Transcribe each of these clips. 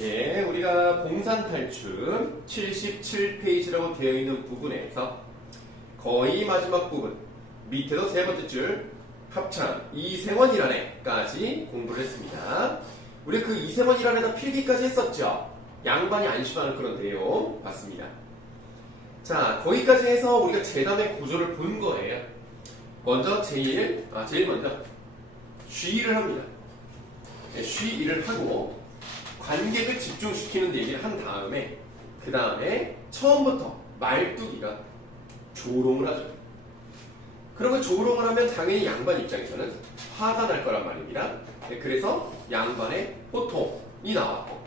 예, 우리가 공산탈출 77페이지라고 되어 있는 부분에서 거의 마지막 부분, 밑에도 세 번째 줄, 합창 이생원이라네까지 공부를 했습니다. 우리 그 이생원이라네가 필기까지 했었죠. 양반이 안심하는 그런 내용 봤습니다. 자, 거기까지 해서 우리가 재단의 구조를 본 거예요. 먼저 제일 먼저 쉬를 합니다. 쉬를 하고 관객을 집중시키는 얘기를 한 다음에 그 다음에 처음부터 말뚝이가 조롱을 하죠. 그러면 조롱을 하면 당연히 양반 입장에서는 화가 날 거란 말입니다. 그래서 양반의 호통이 나왔고,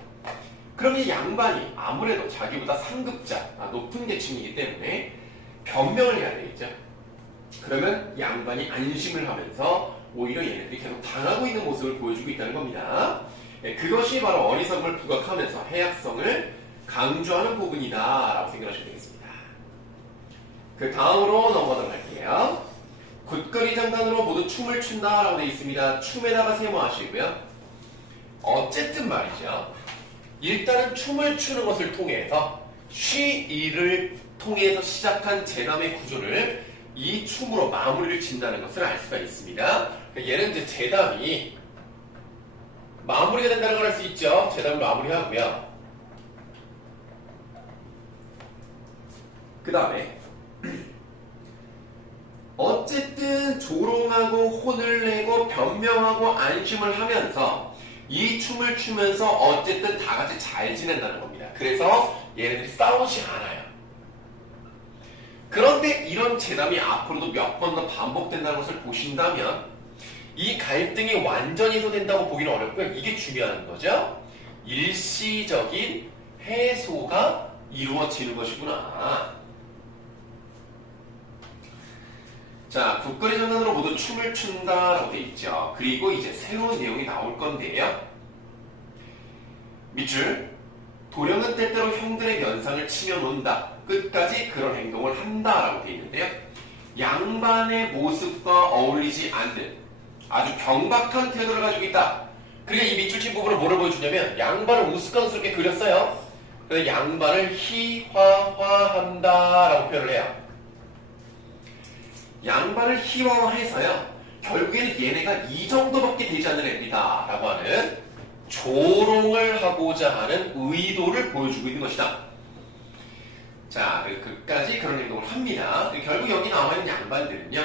그러면 양반이 아무래도 자기보다 상급자, 높은 계층이기 때문에 변명을 해야 되겠죠. 그러면 양반이 안심을 하면서 오히려 얘네들이 계속 당하고 있는 모습을 보여주고 있다는 겁니다. 그것이 바로 어리석음을 부각하면서 해악성을 강조하는 부분이다 라고 생각하시면 되겠습니다. 그 다음으로 넘어가도록 할게요. 굿거리 장단으로 모두 춤을 춘다 라고 되어 있습니다. 춤에다가 세모하시고요. 어쨌든 말이죠. 일단은 춤을 추는 것을 통해서 쉬이를 통해서 시작한 제담의 구조를 이 춤으로 마무리를 짓는다는 것을 알 수가 있습니다. 얘는 이제 제담이 마무리가 된다는 걸 알 수 있죠. 제담을 마무리하고요. 그 다음에 어쨌든 조롱하고 혼을 내고 변명하고 안심을 하면서 이 춤을 추면서 어쨌든 다 같이 잘 지낸다는 겁니다. 그래서 얘네들이 싸우지 않아요. 그런데 이런 제담이 앞으로도 몇 번 더 반복된다는 것을 보신다면 이 갈등이 완전히 해소된다고 보기는 어렵고요. 이게 중요한 거죠. 일시적인 해소가 이루어지는 것이구나. 자, 굿거리 장단으로 모두 춤을 춘다라고 되어 있죠. 그리고 이제 새로운 내용이 나올 건데요. 밑줄, 도령은 때때로 형들의 면상을 치며 논다. 끝까지 그런 행동을 한다라고 되어 있는데요. 양반의 모습과 어울리지 않는 아주 경박한 태도를 가지고 있다. 그러니까 이 밑줄 친 부분을 뭐를 보여주냐면 양반을 우스꽝스럽게 그렸어요. 그래서 양반을 희화화한다라고 표현을 해요. 양반을 희화화해서요. 결국에는 얘네가 이 정도밖에 되지 않는 애들이다 라고 하는 조롱을 하고자 하는 의도를 보여주고 있는 것이다. 자, 끝까지 그런 행동을 합니다. 결국 여기 나와있는 양반들은요.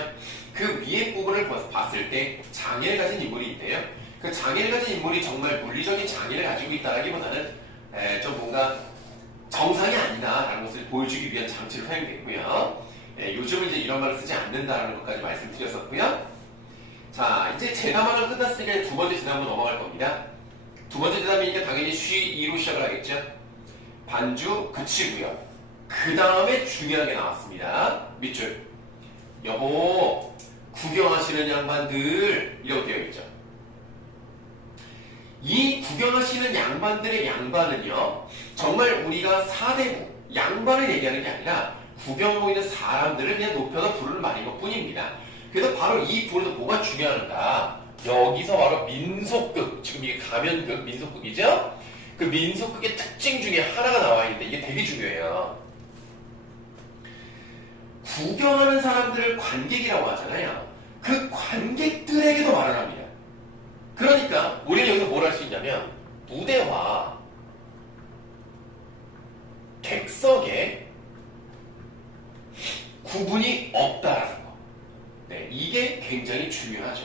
그 위에 부분을 봤을 때 장애를 가진 인물인데요. 그 장애를 가진 인물이 정말 물리적인 장애를 가지고 있다라기보다는 좀 뭔가 정상이 아니다라는 것을 보여주기 위한 장치로 사용됐고요. 요즘은 이제 이런 말을 쓰지 않는다라는 것까지 말씀드렸었고요. 자, 이제 제담화가 끝났으니까 두 번째 제담으로 넘어갈 겁니다. 두 번째 제담이니까 당연히 쉬2로 시작을 하겠죠. 반주 그치고요. 그 다음에 중요한 게 나왔습니다. 밑줄. 여보, 구경하시는 양반들 이렇게 되어 있죠. 이 구경하시는 양반들의 양반은요. 정말 우리가 사대부, 양반을 얘기하는 게 아니라 구경 모이는 사람들을 그냥 높여서 부르는 말인 것 뿐입니다. 그래서 바로 이 부분에서 뭐가 중요한가? 여기서 바로 민속극, 지금 이게 가면극, 민속극이죠? 그 민속극의 특징 중에 하나가 나와 있는데 이게 되게 중요해요. 구경하는 사람들을 관객이라고 하잖아요. 그 관객들에게도 말을 합니다. 그러니까 우리는 여기서 뭘 할 수 있냐면 무대와 객석에 구분이 없다라는 거. 네, 이게 굉장히 중요하죠.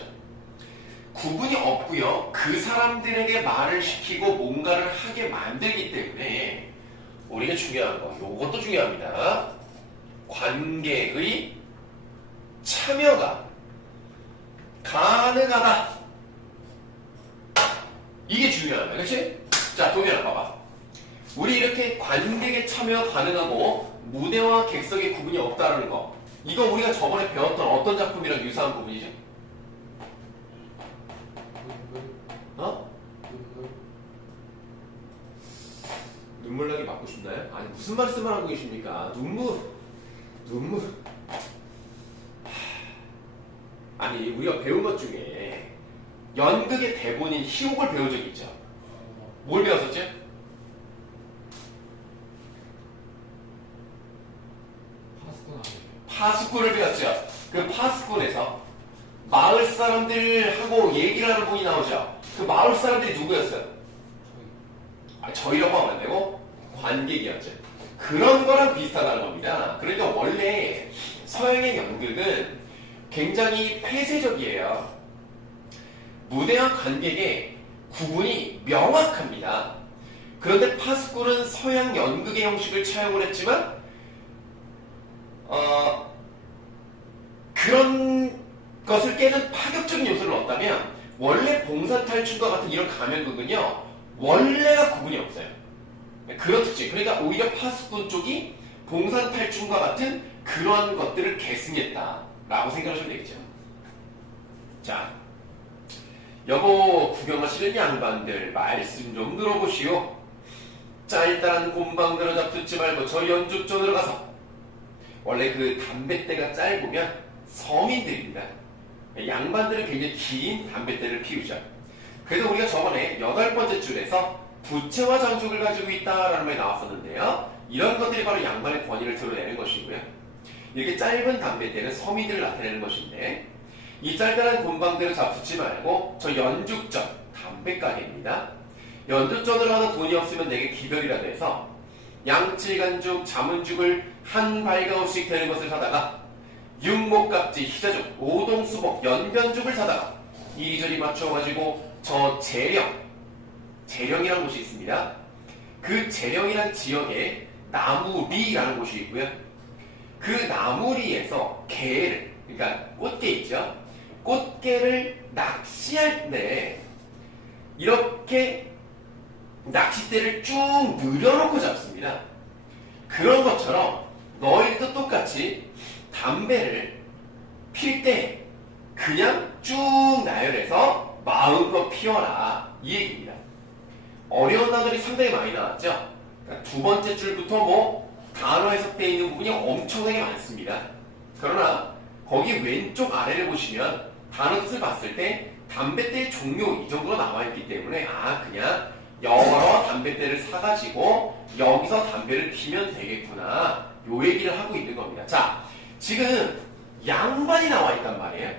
구분이 없고요. 그 사람들에게 말을 시키고 뭔가를 하게 만들기 때문에 우리가 중요한 거. 이것도 중요합니다. 관객의 참여가 가능하다. 이게 중요하다. 그렇지? 자, 동현아 봐봐. 우리 이렇게 관객의 참여가 가능하고 무대와 객석의 구분이 없다는 거. 이거 우리가 저번에 배웠던 어떤 작품이랑 유사한 부분이죠? 어? 눈물 나게 맞고 싶나요? 아니, 무슨 말씀을 하고 계십니까? 눈물. 아니, 우리가 배운 것 중에 연극의 대본인 희옥을 배운 적이 있죠. 뭘 배웠었죠? 파수꾼을 배웠죠. 그 파수꾼에서 마을 사람들하고 얘기를 하는 분이 나오죠. 그 마을 사람들이 누구였어요? 저희라고 하면 안 되고 관객이었죠. 그런 거랑 비슷하다는 겁니다. 그러니까 원래 서양의 연극은 굉장히 폐쇄적이에요. 무대와 관객의 구분이 명확합니다. 그런데 파수꾼은 서양 연극의 형식을 차용을 했지만 그런 것을 깨는 파격적인 요소를 넣었다면 원래 봉산탈출과 같은 이런 가면극은요 원래가 구분이 없어요. 그런 특징. 그러니까 오히려 파수꾼 쪽이 봉산탈출과 같은 그런 것들을 계승했다라고 생각하시면 되겠죠. 자, 여보 구경하시는 양반들 말씀 좀 들어보시오. 짤짤한 곰방대로 잡숫지 말고 저 연죽전으로 가서. 원래 그 담뱃대가 짧으면 서민들입니다. 양반들은 굉장히 긴 담뱃대를 피우죠. 그래서 우리가 저번에 8번째 줄에서 부채와 장죽을 가지고 있다라는 말이 나왔었는데요. 이런 것들이 바로 양반의 권위를 드러내는 것이고요. 이렇게 짧은 담뱃대는 서민들을 나타내는 것인데 이 짤짤한 곰방대로 잡숫지 말고 저 연죽전, 담뱃가게입니다. 연죽전으로 하나 돈이 없으면 내게 기별이라도 해서 양칠간죽, 자문죽을 한 발가우씩 되는 것을 사다가 육목각지, 희자죽, 오동수목, 연변죽을 사다가 이리저리 맞춰가지고 저 재령이라는 곳이 있습니다. 그 재령이라는 지역에 나무리라는 곳이 있고요. 그 나무리에서 개를, 그러니까 꽃게 있죠. 꽃게를 낚시할 때 이렇게 낚싯대를 쭉 늘여놓고 잡습니다. 그런 것처럼 너희도 똑같이 담배를 필 때 그냥 쭉 나열해서 마음껏 피워라 이 얘기입니다. 어려운 단어들이 상당히 많이 나왔죠. 그러니까 두 번째 줄부터 단어 해석되어 있는 부분이 엄청나게 많습니다. 그러나 거기 왼쪽 아래를 보시면 단어 뜻을 봤을 때 담뱃대의 종류 이 정도로 나와있기 때문에 그냥 여러 담뱃대를 사가지고 여기서 담배를 피면 되겠구나 요 얘기를 하고 있는 겁니다. 자, 지금 양반이 나와 있단 말이에요.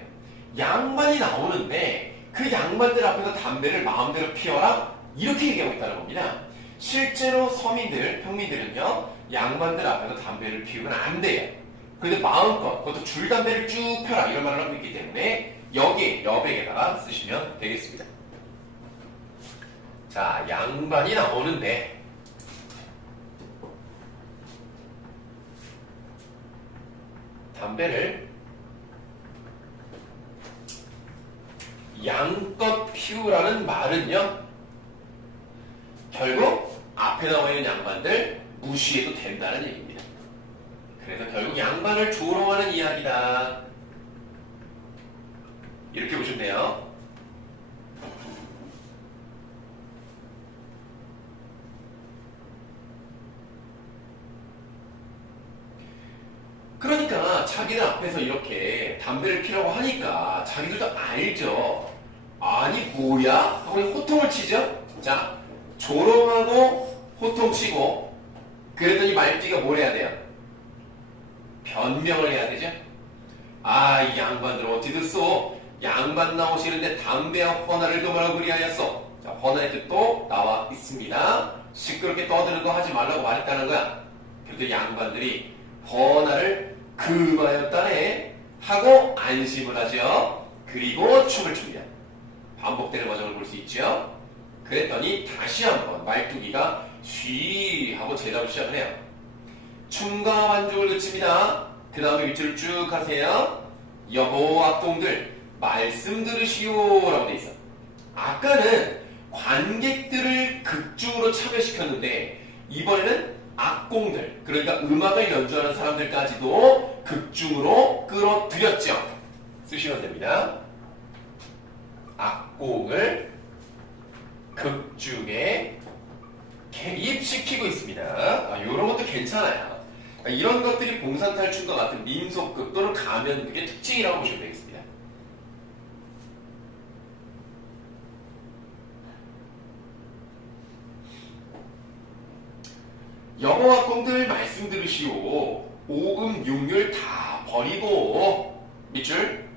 양반이 나오는데 그 양반들 앞에서 담배를 마음대로 피워라 이렇게 얘기하고 있다는 겁니다. 실제로 서민들, 평민들은요 양반들 앞에서 담배를 피우면 안 돼요. 그런데 마음껏 그것도 줄담배를 쭉 펴라 이런 말을 하고 있기 때문에 여기 여백에다가 쓰시면 되겠습니다. 자, 양반이 나오는데 담배를 양껏 피우라는 말은요 결국 앞에 나와 있는 양반들 무시해도 된다는 얘기입니다. 그래서 결국 양반을 조롱하는 이야기다 이렇게 보시면 돼요. 그러니까 자기들 앞에서 이렇게 담배를 피라고 하니까 자기들도 알죠. 아니 뭐야? 하고 호통을 치죠. 자, 조롱하고 호통치고 그랬더니 말띠가 뭘 해야 돼요? 변명을 해야 되죠. 이 양반들 어찌 듣소? 양반 나오시는데 담배와 헌화를 도모하고 그리하였소. 자, 헌화의 뜻도 나와 있습니다. 시끄럽게 떠드는 거 하지 말라고 말했다는 거야. 그래도 양반들이 헌화를 금하였다네 하고 안심을 하죠. 그리고 춤을 춥니다. 반복되는 과정을 볼 수 있죠. 그랬더니 다시 한번 말뚝이가 쉬 하고 제답을 시작을 해요. 춤과 만족을 그칩니다. 그 다음에 밑줄을 쭉 하세요. 여보 악동들 말씀 들으시오 라고 돼 있어. 아까는 관객들을 극중으로 참여시켰는데 이번에는 악공들, 그러니까 음악을 연주하는 사람들까지도 극중으로 끌어들였죠. 쓰시면 됩니다. 악공을 극중에 개입시키고 있습니다. 이런 것도 괜찮아요. 이런 것들이 봉산탈출과 같은 민속극 또는 가면극의 특징이라고 보시면 되겠습니다. 여보 악공들 말씀 들으시오. 오음 육률 다 버리고 밑줄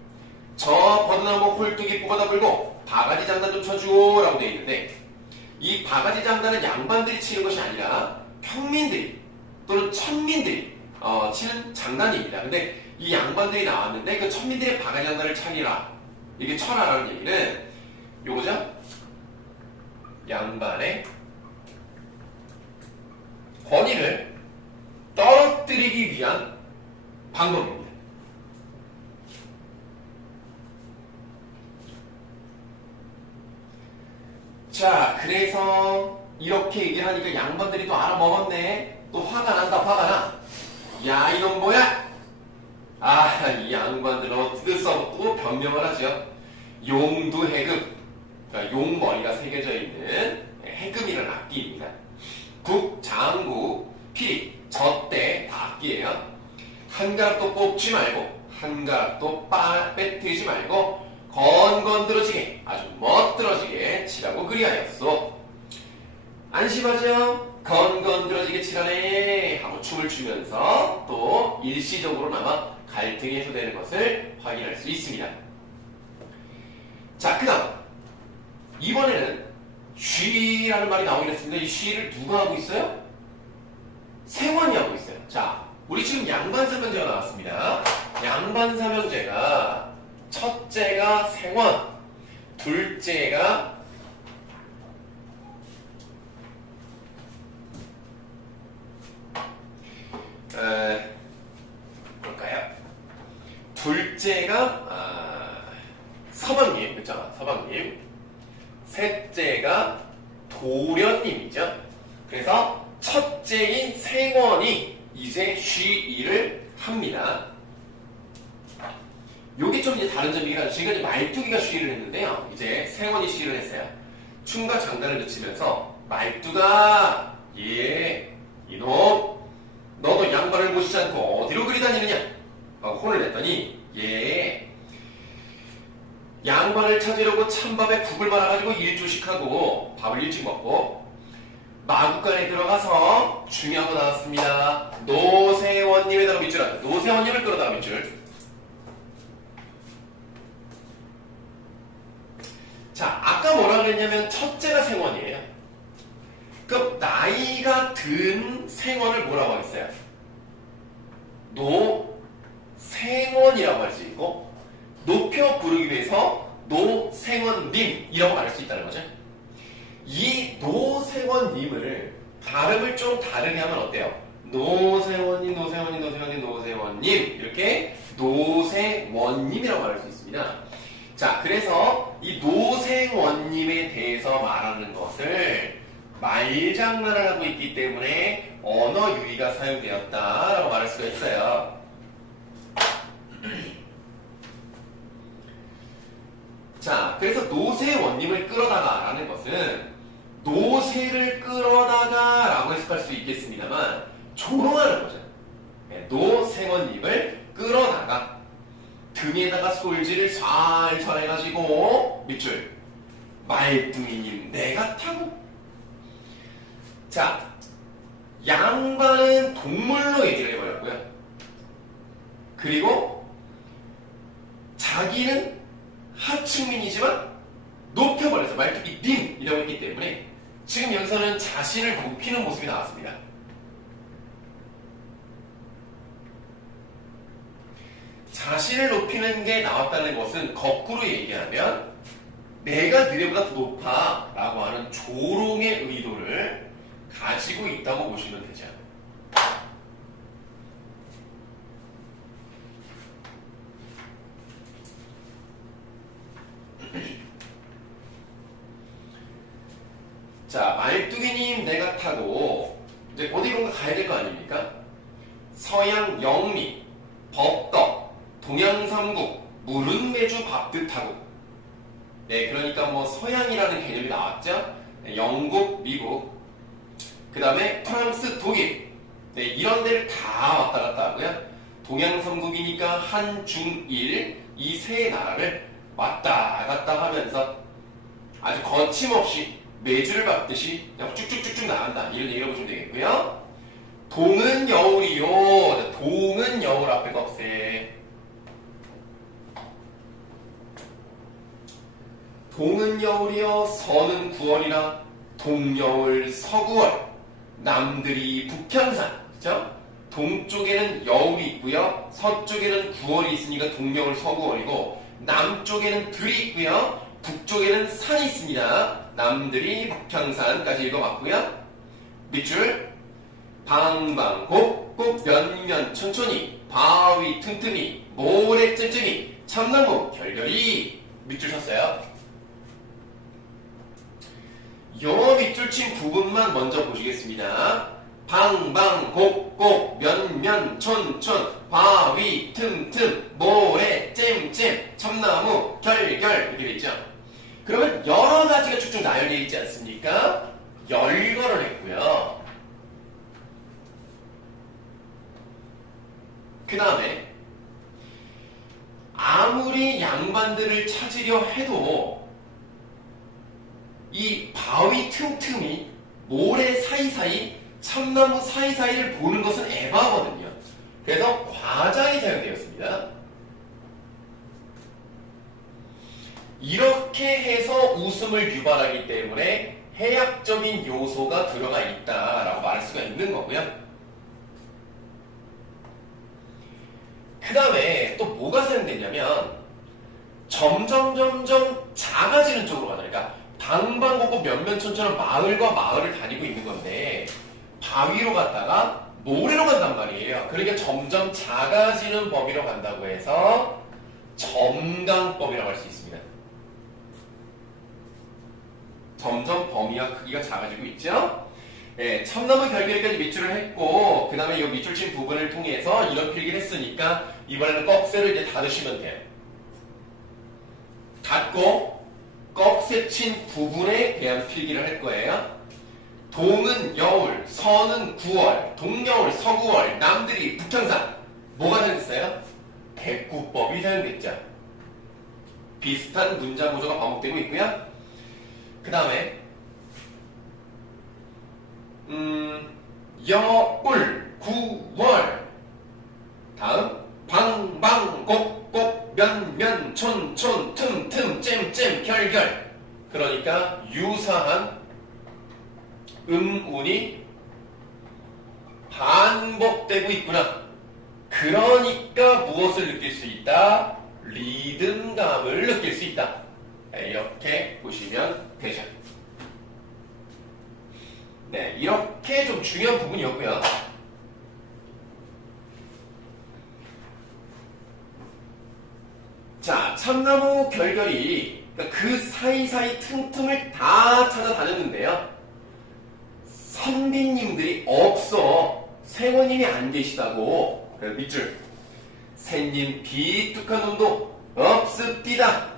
저 버드나무 홀뚜기 뽑아다 불고 바가지 장단 좀 쳐줘 라고 되어 있는데 이 바가지 장단은 양반들이 치는 것이 아니라 평민들이 또는 천민들이 치는 장단입니다. 근데 이 양반들이 나왔는데 그 천민들의 바가지 장단을 차리라 이게 쳐라라는 얘기는 요거죠? 양반의 권위를 떨어뜨리기 위한 방법입니다. 자, 그래서 이렇게 얘기를 하니까 양반들이 또 알아먹었네. 또 화가 난다, 화가 나. 야, 이놈 뭐야? 아, 이 양반들은 어떻게 써먹고 변명을 하죠. 용두해금, 그러니까 용머리가 새겨져 있는 해금이라는 악기입니다. 국, 장구, 피리, 젖대 다 악기예요. 한 가락도 뽑지 말고 한 가락도 빼뜨리지 말고 건건드러지게 아주 멋들어지게 치라고 그리하였소. 안심하죠? 건건드러지게 치라네 하고 춤을 추면서 또 일시적으로나마 갈등이 해소되는 것을 확인할 수 있습니다. 자, 그 다음 이번에는 쉬라는 말이 나오긴 했습니다. 이 쉬를 누가 하고 있어요? 세원이 하고 있어요. 자, 우리 지금 양반삼형제가 나왔습니다. 양반삼형제가 첫째가 생원, 둘째가 뭘까요? 둘째가 서방님, 그렇죠? 서방님. 셋째가 도련님이죠. 그래서 첫째인 생원이 이제 쉬이를 합니다. 요게 좀 이제 다른 점이긴 하죠. 지금까지 말뚝이가 쉬이를 했는데요. 이제 생원이 쉬이를 했어요. 춤과 장단을 늦추면서 말뚝아, 예, 이놈, 너도 양반을 모시지 않고 어디로 그리 다니느냐? 하고 혼을 냈더니, 예, 양반을 찾으려고 찬밥에 국을 말아가지고 일조식하고 밥을 일찍 먹고 마국간에 들어가서 중요한 거 나왔습니다. 노세원님에다가 밑줄 하죠. 노세원님을 끌어다가 밑줄. 자, 아까 뭐라 그랬냐면 첫째가 생원이에요. 그럼 나이가 든 생원을 뭐라고 하겠어요? 노생원이라고 할 수 있고 높여 부르기 위해서 노생원님이라고 말할 수 있다는 거죠. 이 노생원님을 발음을 좀 다르게 하면 어때요? 노생원님, 노생원님, 노생원님, 노생원님 이렇게 노생원님이라고 말할 수 있습니다. 자, 그래서 이 노생원님에 대해서 말하는 것을 말장난을 하고 있기 때문에 언어 유희가 사용되었다라고 말할 수가 있어요. 자, 그래서 노세원님을 끌어다가 라는 것은 노세를 끌어다가 라고 해석할 수 있겠습니다만 조롱하는 거죠. 노세원님을 끌어다가 등에다가 솔지를 살살 해가지고 밑줄 말뚱이님 내가 타고. 자, 양반은 동물로 얘기를 해버렸고요. 그리고 자기는 하층민이지만 높여버려서 말뚝이 님이라고 했기 때문에 지금 여기서는 자신을 높이는 모습이 나왔습니다. 자신을 높이는 게 나왔다는 것은 거꾸로 얘기하면 내가 너네보다 더 높아 라고 하는 조롱의 의도를 가지고 있다고 보시면 되죠. 자, 말뚝이님 내가 타고 이제 어디론가 가야 될 거 아닙니까? 서양 영미, 법덕, 동양삼국, 무른매주 밥듯하고. 네, 그러니까 뭐 서양이라는 개념이 나왔죠. 네, 영국, 미국, 그 다음에 프랑스, 독일. 네, 이런 데를 다 왔다 갔다 하고요. 동양삼국이니까 한, 중, 일 이 세 나라를 왔다 갔다 하면서 아주 거침없이 매주를 밟듯이 그냥 쭉쭉쭉쭉 나간다. 이런 얘기를 보시면 되겠고요. 동은 여울이요. 동은 여울 앞에 꺽쇠. 동은 여울이요. 서는 구월이라 동여울 서구월. 남들이 북향산. 그죠? 동쪽에는 여울이 있고요. 서쪽에는 구월이 있으니까 동여울 서구월이고 남쪽에는 들이 있고요. 북쪽에는 산이 있습니다. 남들이 북향산까지 읽어봤고요. 밑줄 방방곡곡 면면 천천히 바위 틈틈이 모래 쯤쯤이 참나무 결결이 밑줄 쳤어요. 요 밑줄 친 부분만 먼저 보시겠습니다. 방방곡곡 면면 촌촌 바위 틈틈 모래 잼잼 참나무 결결 이렇게 되어 있죠. 그러면 여러 가지가 쭉쭉 나열되어 있지 않습니까? 열거를 했고요. 그 다음에 아무리 양반들을 찾으려 해도 이 바위 틈틈이 모래 사이사이 참나무 사이사이를 보는 것은 에바거든요. 그래서 과장이 사용되었습니다. 이렇게 해서 웃음을 유발하기 때문에 해학적인 요소가 들어가 있다라고 말할 수가 있는 거고요. 그 다음에 또 뭐가 사용되냐면 점점 작아지는 쪽으로 가다. 그러니까 방방곡곡 면면천천은 마을과 마을을 다니고 있는 건데 바위로 갔다가 모래로 간단 말이에요. 그러니까 점점 작아지는 범위로 간다고 해서 점강법이라고 할 수 있습니다. 점점 범위와 크기가 작아지고 있죠. 네, 참나무 결계까지 밑줄을 했고 그 다음에 이 밑줄 친 부분을 통해서 이런 필기를 했으니까 이번에는 꺽쇠를 이제 닫으시면 돼요. 닫고 꺽쇠 친 부분에 대한 필기를 할 거예요. 동은 여울, 서는 구월, 동여울, 서구월, 남들이 북향산. 뭐가 사용됐어요? 대꾸법이 사용됐죠. 비슷한 문자 구조가 반복되고 있고요. 그 다음에 여울, 구월. 다음 방방곡곡 면면 촌촌 틈틈 잼잼 결결. 그러니까 유사한 음운이 반복되고 있구나. 그러니까 무엇을 느낄 수 있다? 리듬감을 느낄 수 있다. 이렇게 보시면 되죠. 네, 이렇게 좀 중요한 부분이었고요. 자, 참나무 결결이 그 사이사이 틈틈을 다 찾아다녔는데요. 선비님들이 없어. 생원님이 안 계시다고. 그래서 밑줄. 새님 비뚝한 놈도 없습디다.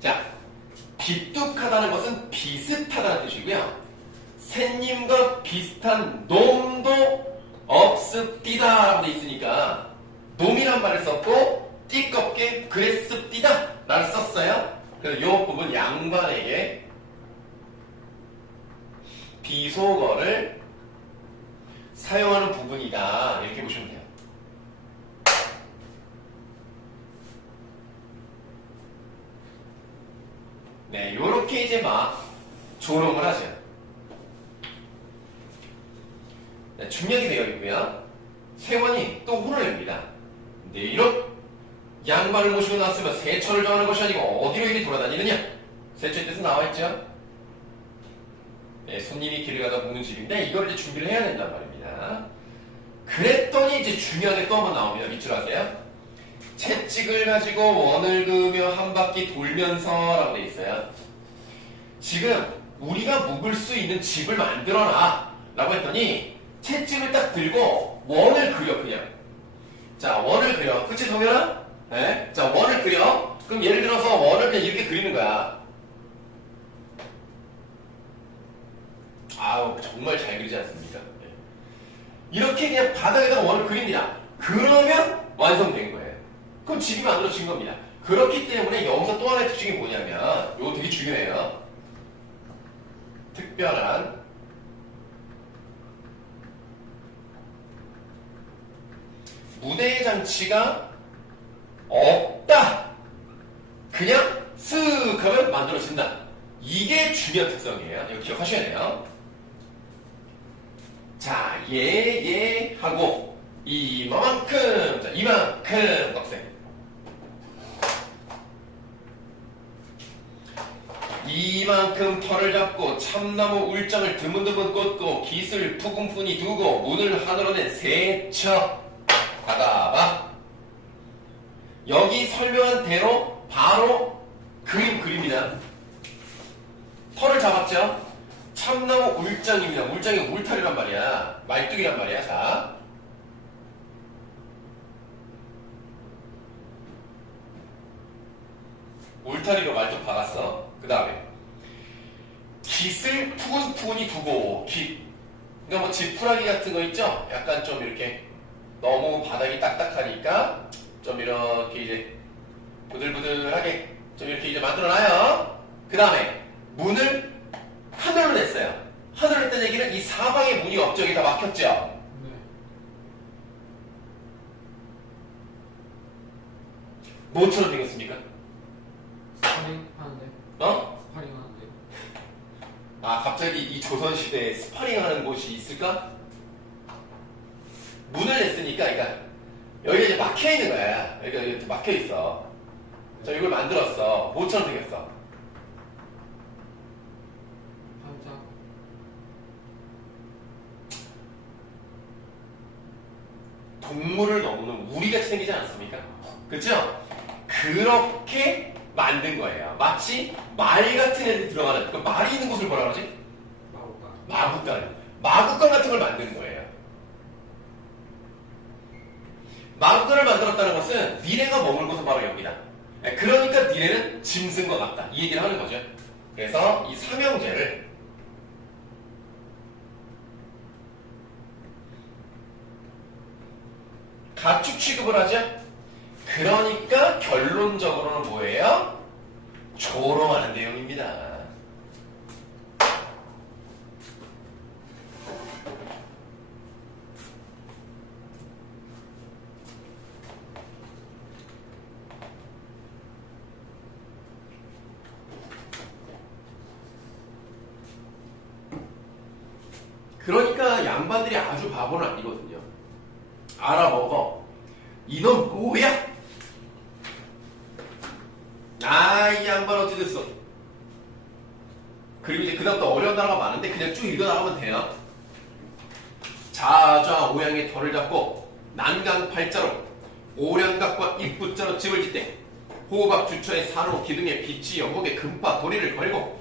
자, 비뚝하다는 것은 비슷하다는 뜻이고요. 새님과 비슷한 놈도 없습디다 라고 돼 있으니까 놈이란 말을 썼고 띠껍게 그랬습디다 라를 썼어요. 그래서 이 부분 양반에게 비속어를 사용하는 부분이다 이렇게 보시면 돼요. 네, 요렇게 이제 막 조롱을 하죠. 네, 중력이 되어 있고요. 세원이 또 혼을 냅니다. 네, 이런 양반을 모시고 나왔으면 세처를 정하는 것이 아니고 어디로 이리 돌아다니느냐? 세처의 뜻은 나와있죠. 네, 손님이 길을 가다 묵는 집인데 이걸 이제 준비를 해야 된단 말입니다. 그랬더니 이제 중요한 게 또 한 번 나옵니다. 밑줄 아세요? 채찍을 가지고 원을 그으며 한 바퀴 돌면서 라고 돼 있어요. 지금 우리가 묵을 수 있는 집을 만들어라 라고 했더니 채찍을 딱 들고 원을 그려 그냥. 자, 원을 그려. 그치 동현아? 네? 자, 원을 그려. 그럼 예를 들어서 원을 그냥 이렇게 그리는 거야. 아우, 정말 잘 그리지 않습니까? 네. 이렇게 그냥 바닥에다 원을 그립니다. 그러면 완성된 거예요. 그럼 집이 만들어진 겁니다. 그렇기 때문에 여기서 또 하나의 특징이 뭐냐면 이거 되게 중요해요. 특별한 무대 장치가 없다. 그냥 쓱 하면 만들어진다. 이게 중요한 특성이에요. 이거 기억하셔야 돼요. 자, 얘 하고 이만큼, 자, 이만큼 꺽쇠. 이만큼 털을 잡고 참나무 울장을 드문드문 꽂고 깃을 푸근푸니 두고 문을 하늘로 낸 세척. 가다봐. 여기 설명한 대로 바로 그립니다. 털을 잡았죠? 참나무 울장입니다. 울장이 울타리란 말이야. 말뚝이란 말이야. 자. 울타리로 말뚝 박았어. 그 다음에 깃을 푸근푸근히 두고 깃. 그러니까 뭐 지푸라기 같은 거 있죠? 약간 좀 이렇게 너무 바닥이 딱딱하니까 좀 이렇게 이제 부들부들하게 좀 이렇게 이제 만들어놔요. 그 다음에 문을 하늘로 냈어요. 하늘로 냈다는 얘기는 이 사방에 문이 없죠. 여기 다 막혔죠? 네. 뭐처럼 생겼습니까? 스파링 하는데. 어? 스파링 하는데. 아, 갑자기 이 조선시대에 스파링 하는 곳이 있을까? 문을 냈으니까, 그러니까 여기가 이제 막혀있는 거야. 여기가 이렇게 막혀있어. 자, 이걸 만들었어. 뭐처럼 생겼어? 팔자. 동물을 넘는 우리같이 생기지 않습니까? 그렇죠? 그렇게 만든 거예요. 마치 말 같은 애들이 들어가는, 그 말이 있는 곳을 뭐라 그러지? 마구간. 마구간. 마구간 같은 걸 만든 거예요. 마구간을 만들었다는 것은 니네가 머물 곳은 바로 여기다. 그러니까 니네는 짐승과 같다. 이 얘기를 하는 거죠. 그래서 이 삼형제를 가축 취급을 하죠. 그러니까 결론적으로는 뭐예요? 조롱하는 내용입니다. 그러니까 양반들이 아주 바보는 아니거든요. 알아먹어. 이놈 뭐야? 아, 이 양반 어찌 됐어? 그리고 이제 그다음부터 어려운 단어가 많은데 그냥 쭉 읽어나가면 돼요. 자좌 오양의 털을 잡고 난강팔자로 오량각과 입구자로 집을 짓되 호박 주처의 산호 기둥에 빛이 연목에 금파 도리를 걸고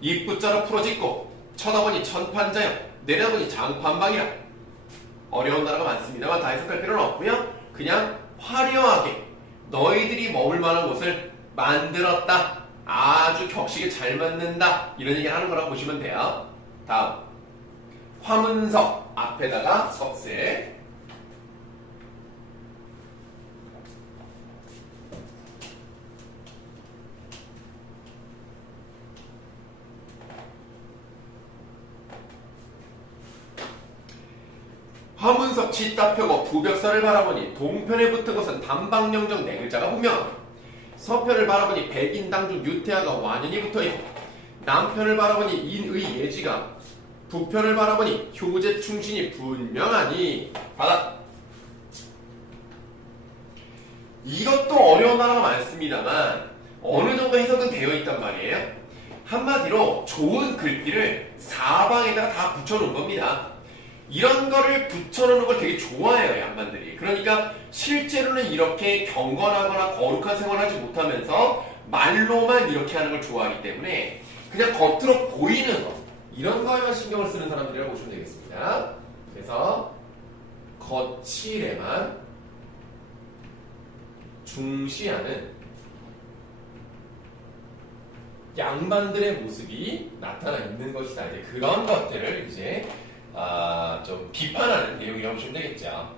입구자로 풀어짓고 쳐다보니 천판자여 내려다보니 장판방이라. 어려운 단어가 많습니다만 다 해석할 필요는 없고요. 그냥 화려하게 너희들이 머물 만한 곳을 만들었다. 아주 격식에 잘 맞는다. 이런 얘기를 하는 거라고 보시면 돼요. 다음 화문석 앞에다가 석쇠. 화문석 치따 펴고 부벽선을 바라보니 동편에 붙은 것은 단방영정 네 글자가 분명하고 서편을 바라보니 백인당중 유태하가 완연히 붙어있고 남편을 바라보니 인의 예지가 북편을 바라보니 효제 충신이 분명하니. 받아. 이것도 어려운 단어가 많습니다만 어느 정도 해석은 되어 있단 말이에요. 한마디로 좋은 글귀를 사방에다가 다 붙여놓은 겁니다. 이런 거를 붙여놓는 걸 되게 좋아해요, 양반들이. 그러니까 실제로는 이렇게 경건하거나 거룩한 생활을 하지 못하면서 말로만 이렇게 하는 걸 좋아하기 때문에 그냥 겉으로 보이는 거, 이런 거에만 신경을 쓰는 사람들이라고 보시면 되겠습니다. 그래서 거칠에만 중시하는 양반들의 모습이 나타나 있는 것이다. 이제 그런 것들을 이제 좀 비판하는 내용이라고 보시면 되겠죠.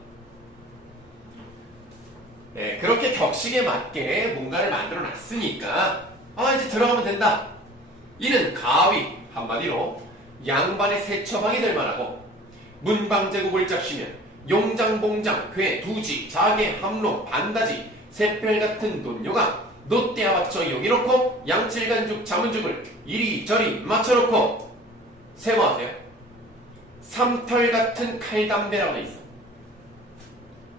네, 그렇게 격식에 맞게 뭔가를 만들어 놨으니까 이제 들어가면 된다. 이는 가위, 한마디로 양반의 세처방이 될 만하고 문방제국을 짝시면 용장, 봉장, 괴, 두지, 자개, 함로, 반다지, 새별 같은 논료가 노대와 맞춰 여기 놓고 양칠간죽, 자문죽을 이리저리 맞춰놓고 세모하세요. 삼털 같은 칼담배라고 돼 있어.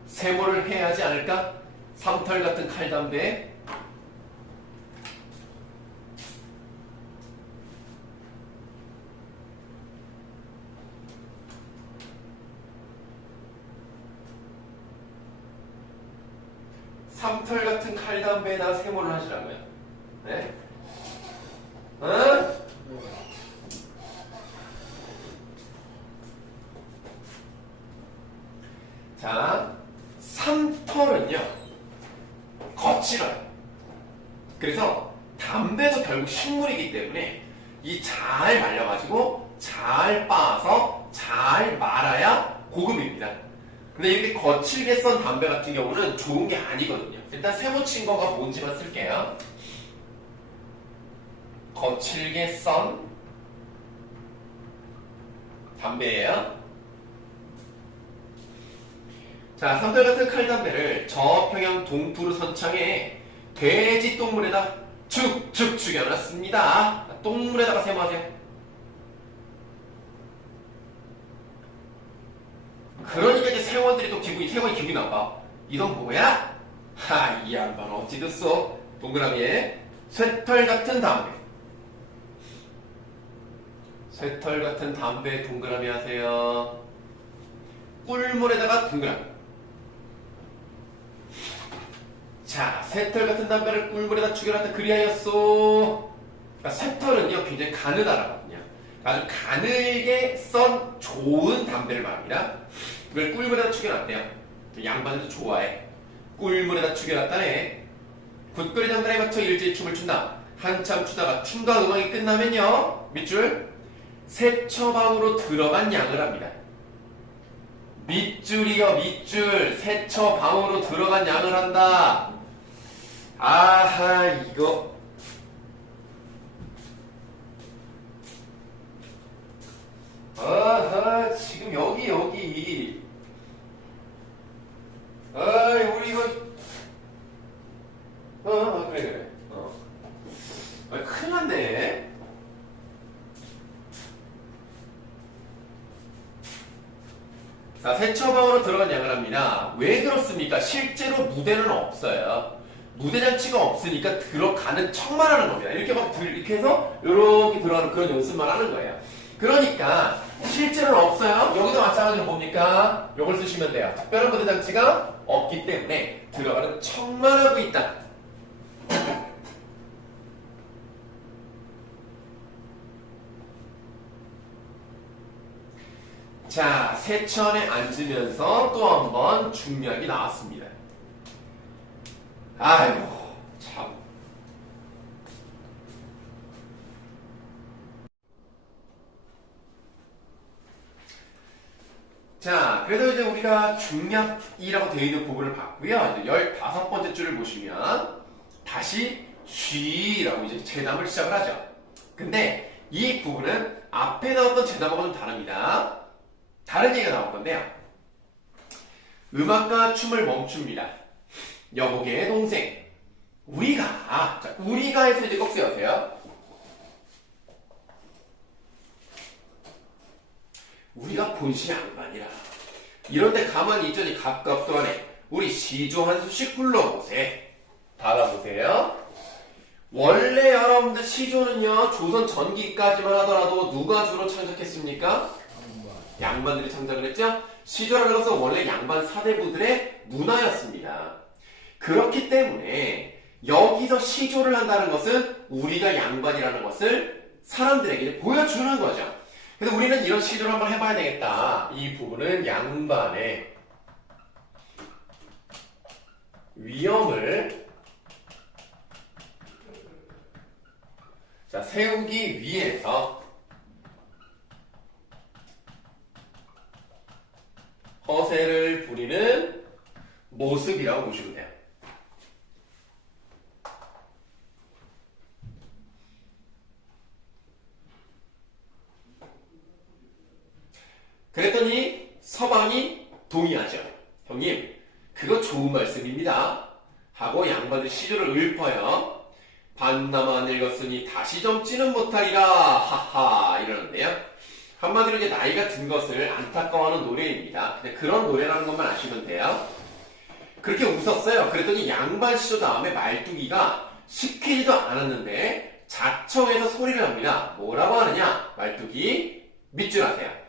세모를 해야 하지 않을까? 삼털 같은 칼담배. 삼털 같은 칼담배에다 세모를 하시라고요. 네? 어? 자, 삼털은요, 거칠어요. 그래서 담배도 결국 식물이기 때문에 이 잘 말려가지고 잘 빻아서 잘 말아야 고급입니다. 근데 이렇게 거칠게 썬 담배 같은 경우는 좋은 게 아니거든요. 일단 세모 친 거가 뭔지만 쓸게요. 거칠게 썬 담배예요. 자, 삼털 같은 칼담배를 저평양 동푸르 선창에 돼지 똥물에다 축축 죽여놨습니다. 똥물에다가 세모하세요. 그러니까 이제 세원이 기분이 나빠. 이건 뭐야? 하, 이 양반 어찌 됐어? 동그라미에 쇠털 같은 담배. 쇠털 같은 담배 동그라미 하세요. 꿀물에다가 동그라미. 자, 쇠털 같은 담배를 꿀물에다 죽여놨다 그리하였소. 그러니까 쇠털은요 굉장히 가느다라거든요. 아주 가늘게 썬 좋은 담배를 말합니다. 그걸 꿀물에다 죽여놨대요. 양반도 좋아해. 꿀물에다 죽여놨다네. 굿거리 장단에 맞춰 일제히 춤을 춘다. 한참 추다가 춤과 음악이 끝나면요, 밑줄 세처방으로 들어간 양을 합니다. 밑줄이요, 밑줄. 세처방으로 들어간 양을 한다. 아하, 이거 아하, 지금 여기 아이, 우리 이거 그래 큰일 났네. 자, 세처방으로 들어간 양을 합니다. 왜 그렇습니까? 실제로 무대는 없어요. 무대 장치가 없으니까 들어가는 척만 하는 겁니다. 이렇게 이렇게 해서 이렇게 들어가는 그런 연습만 하는 거예요. 그러니까 실제로는 없어요. 여기도 마찬가지로 뭡니까? 이걸 쓰시면 돼요. 특별한 무대 장치가 없기 때문에 들어가는 척만 하고 있다. 자, 세천에 앉으면서 또 한 번 중략이 나왔습니다. 아이고, 참. 자, 그래서 이제 우리가 중략이라고 되어 있는 부분을 봤고요. 이제 15번째 줄을 보시면 다시 쉬라고 이제 재담을 시작을 하죠. 근데 이 부분은 앞에 나왔던 재담하고는 다릅니다. 다른 얘기가 나올 건데요. 음악과 춤을 멈춥니다. 여보게의 동생. 우리가, 자, 우리가에서 이제 꼭 세우세요. 우리가 본시 양반이라. 이런데 가만히 있더니 갑갑도 하네. 우리 시조 한 수씩 불러보세. 받아보세요. 원래 여러분들 시조는요, 조선 전기까지만 하더라도 누가 주로 창작했습니까? 양반들이 창작을 했죠? 시조라는 것은 원래 양반 사대부들의 문화였습니다. 그렇기 때문에 여기서 시조를 한다는 것은 우리가 양반이라는 것을 사람들에게 보여주는 거죠. 그래서 우리는 이런 시조를 한번 해봐야 되겠다. 이 부분은 양반의 위엄을 세우기 위해서 허세를 부리는 모습이라고 보시면 돼요. 그랬더니 서방이 동의하죠. 형님, 그거 좋은 말씀입니다. 하고 양반들 시조를 읊어요. 반나마 늙었으니 다시 젊지는 못하리라. 하하 이러는데요. 한마디로 이제 나이가 든 것을 안타까워하는 노래입니다. 근데 그런 노래라는 것만 아시면 돼요. 그렇게 웃었어요. 그랬더니 양반 시조 다음에 말뚝이가 시키지도 않았는데 자청해서 소리를 합니다. 뭐라고 하느냐? 말뚝이 밑줄 하세요.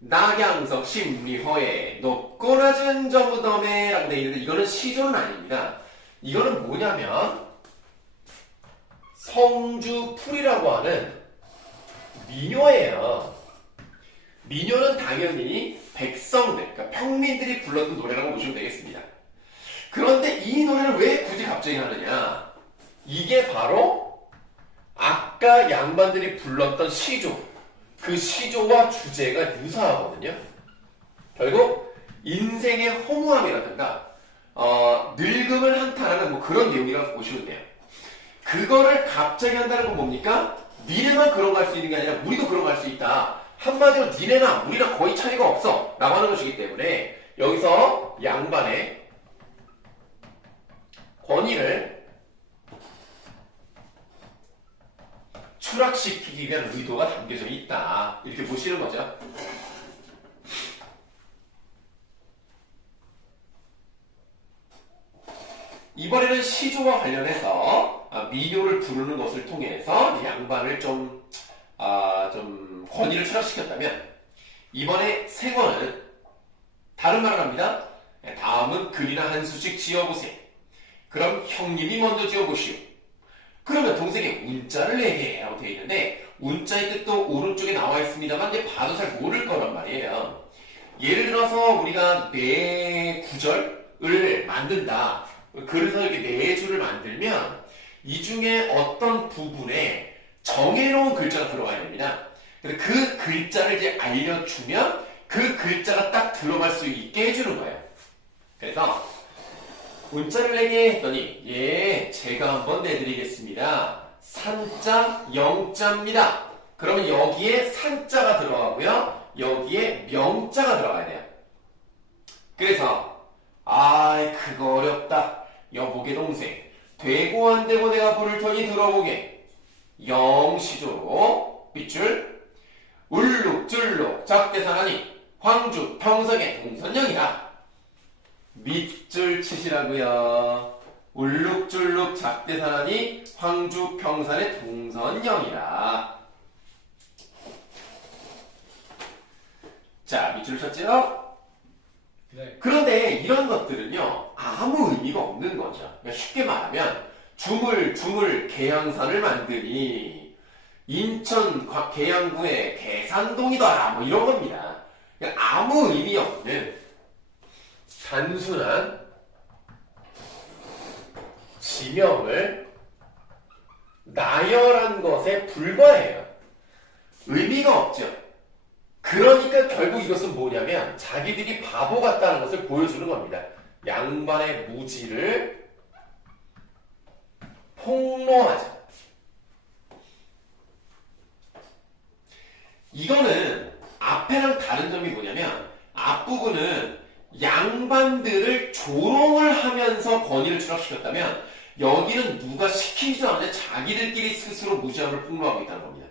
낙양석 심리허에 높고 낮은 저 무덤에 라고 되어 있는데 이거는 시조는 아닙니다. 이거는 뭐냐면 성주풀이라고 하는 민요예요. 민요는 당연히 백성들, 그러니까 평민들이 불렀던 노래라고 보시면 되겠습니다. 그런데 이 노래를 왜 굳이 갑자기 하느냐? 이게 바로 아까 양반들이 불렀던 시조, 그 시조와 주제가 유사하거든요. 결국 인생의 허무함이라든가 늙음을 한탄하는 뭐 그런 내용이라고 보시면 돼요. 그거를 갑자기 한다는 건 뭡니까? 니네만 그런 거 할 수 있는 게 아니라 우리도 그런 거 할 수 있다. 한마디로 니네나 우리랑 거의 차이가 없어 라고 하는 것이기 때문에 여기서 양반의 권위를 추락시키기 위한 의도가 담겨져 있다. 이렇게 보시는 거죠. 이번에는 시조와 관련해서 민요를 부르는 것을 통해서 양반을 좀 권위를 추락시켰다면 이번에 생원은 다른 말을 합니다. 다음은 글이나 한 수씩 지어보세요. 그럼 형님이 먼저 지어보시오. 그러면 동생이 운자를 내게 라고 되어 있는데 운자의 뜻도 오른쪽에 나와 있습니다만 이제 봐도 잘 모를 거란 말이에요. 예를 들어서 우리가 네 구절을 만든다. 그래서 이렇게 네 줄을 만들면 이 중에 어떤 부분에 정해놓은 글자가 들어가야 됩니다. 그 글자를 이제 알려주면 그 글자가 딱 들어갈 수 있게 해주는 거예요. 그래서 운자를 내게 했더니 예, 제가 한번 내드리겠습니다. 산자, 영자입니다. 그러면 여기에 산자가 들어가고요. 여기에 명자가 들어가야 돼요. 그래서 그거 어렵다. 여보게 동생, 되고 안 되고 내가 부를 터니 들어보게. 영시조로 밑줄 울룩줄룩 작대산하니 황주 평석의 동선령이라. 밑줄 치시라고요. 울룩줄룩 작대산하니 황주 평산의 동선령이라. 자, 밑줄을 쳤죠? 네. 그런데 이런 것들은요 아무 의미가 없는 거죠. 그러니까 쉽게 말하면 주물 계양산을 만드니 인천 계양구의 계산동이더라 뭐 이런 겁니다. 그러니까 아무 의미 없는 단순한 지명을 나열한 것에 불과해요. 의미가 없죠. 그러니까 결국 이것은 뭐냐면 자기들이 바보 같다는 것을 보여주는 겁니다. 양반의 무지를 폭로하자. 이거는 앞에랑 다른 점이 뭐냐면 앞부분은 양반들을 조롱을 하면서 권위를 추락시켰다면 여기는 누가 시키지도 않는데 자기들끼리 스스로 무지함을 폭로하고 있다는 겁니다.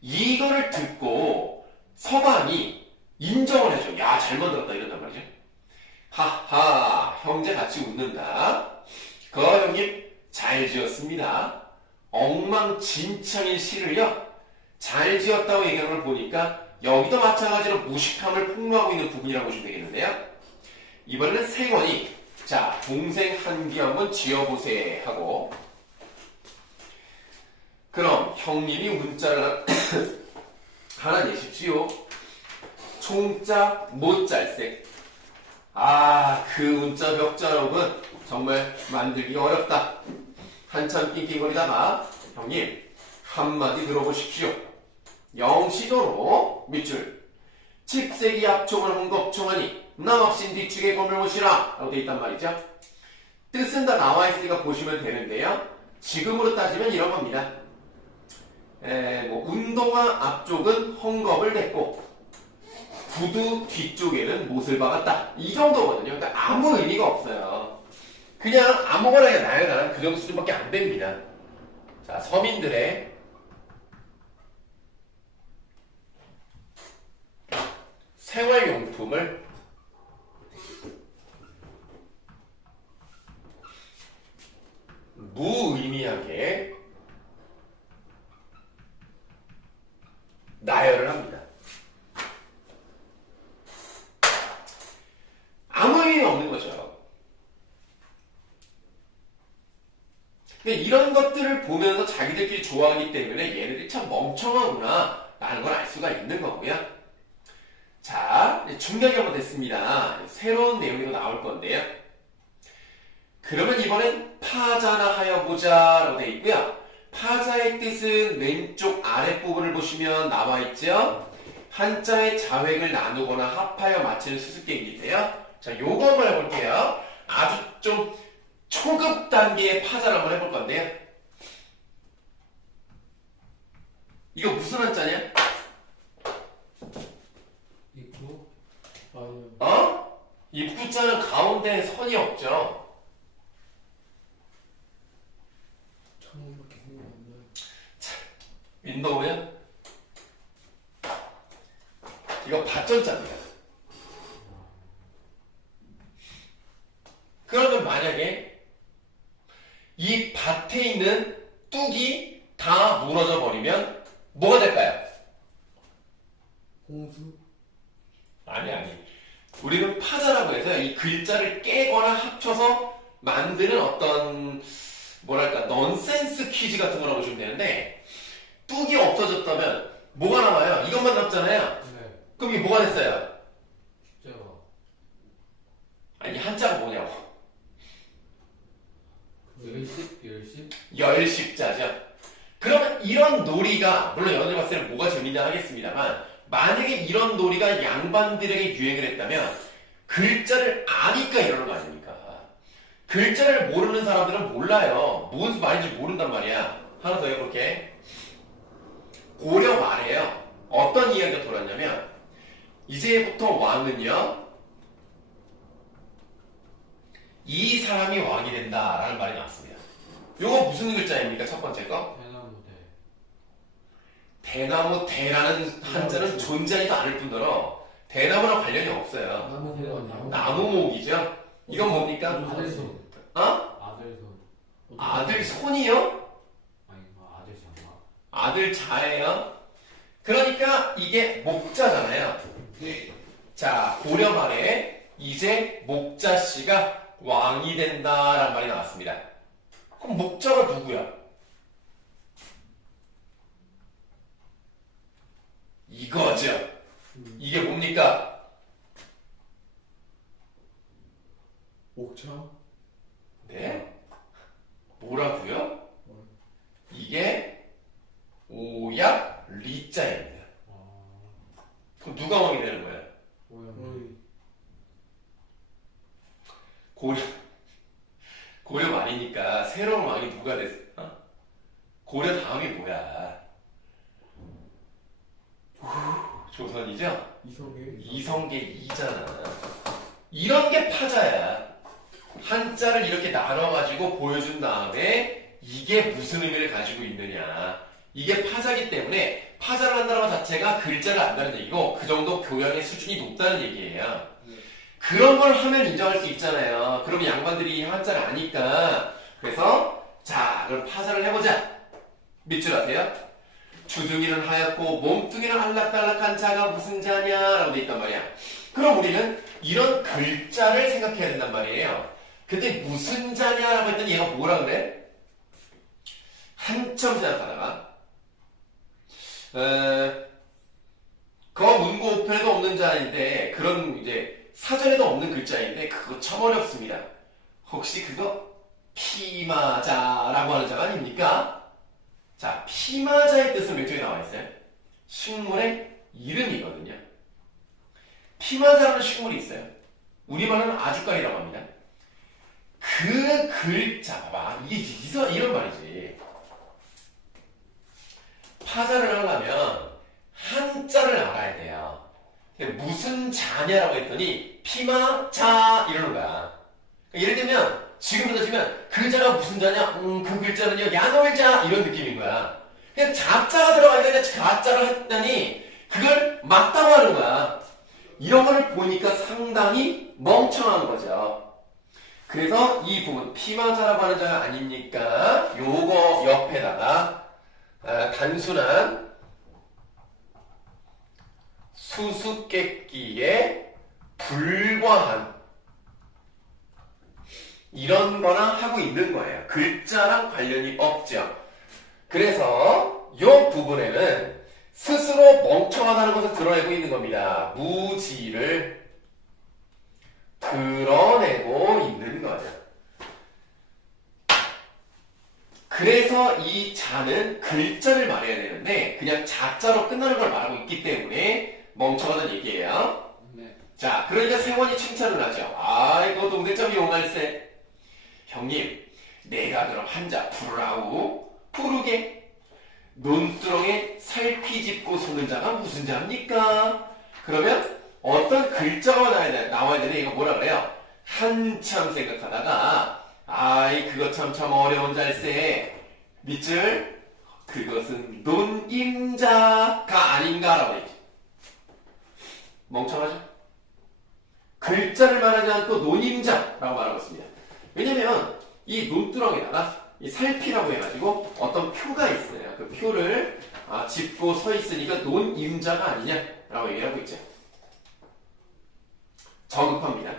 이거를 듣고 서방이 인정을 해줘. 야, 잘 만들었다 이런단 말이죠. 하하, 형제 같이 웃는다. 형님 잘 지었습니다. 엉망진창인 시를요 잘 지었다고 얘기하는 걸 보니까 여기도 마찬가지로 무식함을 폭로하고 있는 부분이라고 보시면 되겠는데요. 이번에는 생원이 자, 동생 한귀 한번 지어보세 하고 그럼 형님이 문자를 하나 내십시오. 총자 못잘색. 그 문자 벽자록은 정말 만들기 어렵다. 한참 낑낑거리다가 형님 한마디 들어보십시오. 영시조로 밑줄 칩세기 앞총을 홍겁총하니 남없인 뒤축에 검을 모시라 라고 되어 있단 말이죠. 뜻은 다 나와 있으니까 보시면 되는데요. 지금으로 따지면 이런 겁니다. 운동화 앞쪽은 헝겊을 댔고 구두 뒤쪽에는 못을 박았다. 이 정도거든요. 그러니까 아무 의미가 없어요. 그냥 아무거나 그냥 나요 나랑 그 정도 수준밖에 안 됩니다. 자, 서민들의 생활용품을 무의미하게 나열을 합니다. 아무 의미가 없는 거죠. 근데 이런 것들을 보면서 자기들끼리 좋아하기 때문에 얘네들이 참 멍청하구나 라는 걸 알 수가 있는 거고요. 자, 중요하게 한번 됐습니다. 새로운 내용이 또 나올 건데요. 그러면 이번엔 파자나 하여보자 라고 되어 있고요. 파자의 뜻은 왼쪽 아랫부분을 보시면 나와있죠. 한자의 자획을 나누거나 합하여 맞추는 수수께끼인데요. 자, 요거 한번 해볼게요. 아주 좀 초급 단계의 파자를 한번 해볼 건데요. 이거 무슨 한자냐? 입구. 아니요. 어? 입구자는 가운데 선이 없죠. 창문밖에 생각 안 나요. 윈도우면 이거 밭전자입니다. 그러면 만약에 이 밭에 있는 뚝이 다 무너져 버리면 뭐가 될까요? 홍수? 아니. 우리는 파자라고 해서 이 글자를 깨거나 합쳐서 만드는 어떤 뭐랄까 넌센스 퀴즈 같은 거라고 보시면 되는데 뚝이 없어졌다면 뭐가 남아요? 이것만 남잖아요. 네. 그럼 이게 뭐가 됐어요? 십자가. 아니 한자가 뭐냐고. 열십. 열십자죠. 그러면 이런 놀이가 물론 여러분들 봤을 때는 뭐가 재밌냐 하겠습니다만 만약에 이런 놀이가 양반들에게 유행을 했다면 글자를 아니까 이러는 거 아닙니까? 글자를 모르는 사람들은 몰라요. 무슨 말인지 모른단 말이야. 하나 더 해볼게. 고려 말에요. 어떤 이야기가 돌았냐면 이제부터 왕은요 이 사람이 왕이 된다라는 말이 나왔습니다. 요거 무슨 글자입니까? 첫 번째 거? 대나무 대라는 한자는 존재하지도 않을 뿐더러 대나무랑 관련이 없어요. 나무가 아니에요. 나무목이죠. 이건 뭡니까? 아들손. 어? 아들손. 아들 손이요? 아니 뭐 아들 장마. 아들 자예요? 그러니까 이게 목자잖아요. 자, 고려 말에 이제 목자씨가 왕이 된다라는 말이 나왔습니다. 그럼 목자가 누구야? 이거죠. 이게 뭡니까? 옥차? 네? 뭐라고요? 이게 오약 리자입니다. 그럼 누가 왕이 되는 거야? 오염. 고려 말이니까 새로운 왕이 누가 됐어? 어? 고려 다음이 뭐야? 조선이죠? 이성계? 이성계 이잖아. 이런 게 파자야. 한자를 이렇게 나눠가지고 보여준 다음에 이게 무슨 의미를 가지고 있느냐. 이게 파자기 때문에 파자를 한다는 것 자체가 글자를 안다는 얘기고 그 정도 교양의 수준이 높다는 얘기예요. 그런 걸 하면 인정할 수 있잖아요. 그러면 양반들이 한자를 아니까. 그래서 자 그럼 파자를 해보자. 밑줄 아세요? 주둥이는 하얗고 몸뚱이는 알락달락한 자가 무슨 자냐라고 돼 있단 말이야. 그럼 우리는 이런 글자를 생각해야 된단 말이에요. 근데 무슨 자냐라고 했더니 얘가 뭐라 그래? 한참 생각하다가 문고 우편에도 없는 자인데 그런 이제 사전에도 없는 글자인데 그거 참 어렵습니다. 혹시 그거 피마자라고 하는 자가 아닙니까? 자, 피마자의 뜻은 왼쪽에 나와 있어요. 식물의 이름이거든요. 피마자라는 식물이 있어요. 우리말로는 아주까리라고 합니다. 그 글자, 봐봐. 이런 말이지. 파자를 하려면 한자를 알아야 돼요. 무슨 자냐라고 했더니 피마자 이러는 거야. 예를 들면 지금부터 따지면 그 자가 무슨 자냐? 그 글자는요 야놀자 이런 느낌인 거야. 그냥 자자가 들어가니까 그냥 가자를 했더니 그걸 맞다고 하는 거야. 이런 거를 보니까 상당히 멍청한 거죠. 그래서 이 부분 피마자라고 하는 자가 아닙니까? 요거 옆에다가 단순한 수수께끼에 불과한 이런 거나 하고 있는 거예요. 글자랑 관련이 없죠. 그래서 이 부분에는 스스로 멍청하다는 것을 드러내고 있는 겁니다. 무지를 드러내고 있는 거죠. 그래서 이 자는 글자를 말해야 되는데 그냥 자자로 끝나는 걸 말하고 있기 때문에 멍청하다는 얘기예요. 네. 자, 그러니까 세원이 칭찬을 하죠. 아이고 동대점 이용할세. 형님, 내가 그럼 한자 부르라우 부르게. 논두렁에 살피 짚고 서는 자가 무슨 자입니까? 그러면 어떤 글자가 나와야 되네. 이거 뭐라 그래요? 한참 생각하다가 아이 그거 참 어려운 잘세. 밑줄 그것은 논임자가 아닌가라고 얘기해. 멍청하죠? 글자를 말하지 않고 논임자라고 말하고 있습니다. 왜냐면 이 논두렁에다가 이 살피라고 해가지고 어떤 표가 있어요. 그 표를 짚고 서 있으니까 논임자가 아니냐라고 얘기하고 있죠. 저급합니다.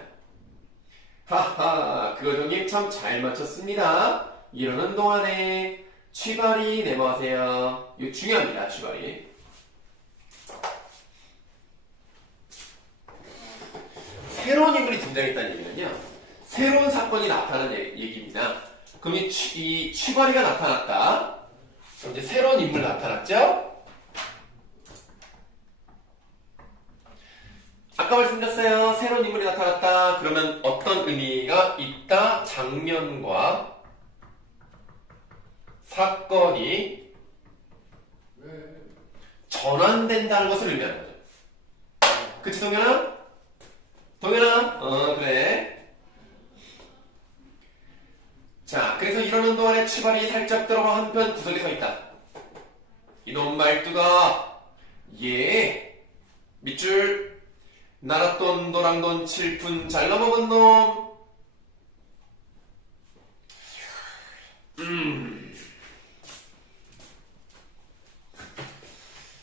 하하, 그거정님 참 잘 맞췄습니다. 이러는 동안에 취발이 내모하세요. 이거 중요합니다. 취발이. 새로운 인물이 등장했다는 얘기는요. 새로운 사건이 나타난 얘기입니다. 그럼 이 취발이가 나타났다. 그럼 이제 새로운 인물 나타났죠? 아까 말씀드렸어요. 새로운 인물이 나타났다. 그러면 어떤 의미가 있다? 장면과 사건이 전환된다는 것을 의미하는 거죠. 그치, 동현아? 동현아? 그래. 자, 그래서 이러는 동안에 취발이 살짝 들어가 한편 구석에 서 있다. 이놈 말투가 밑줄 나랏돈 노랑돈 칠푼 잘라먹은 놈.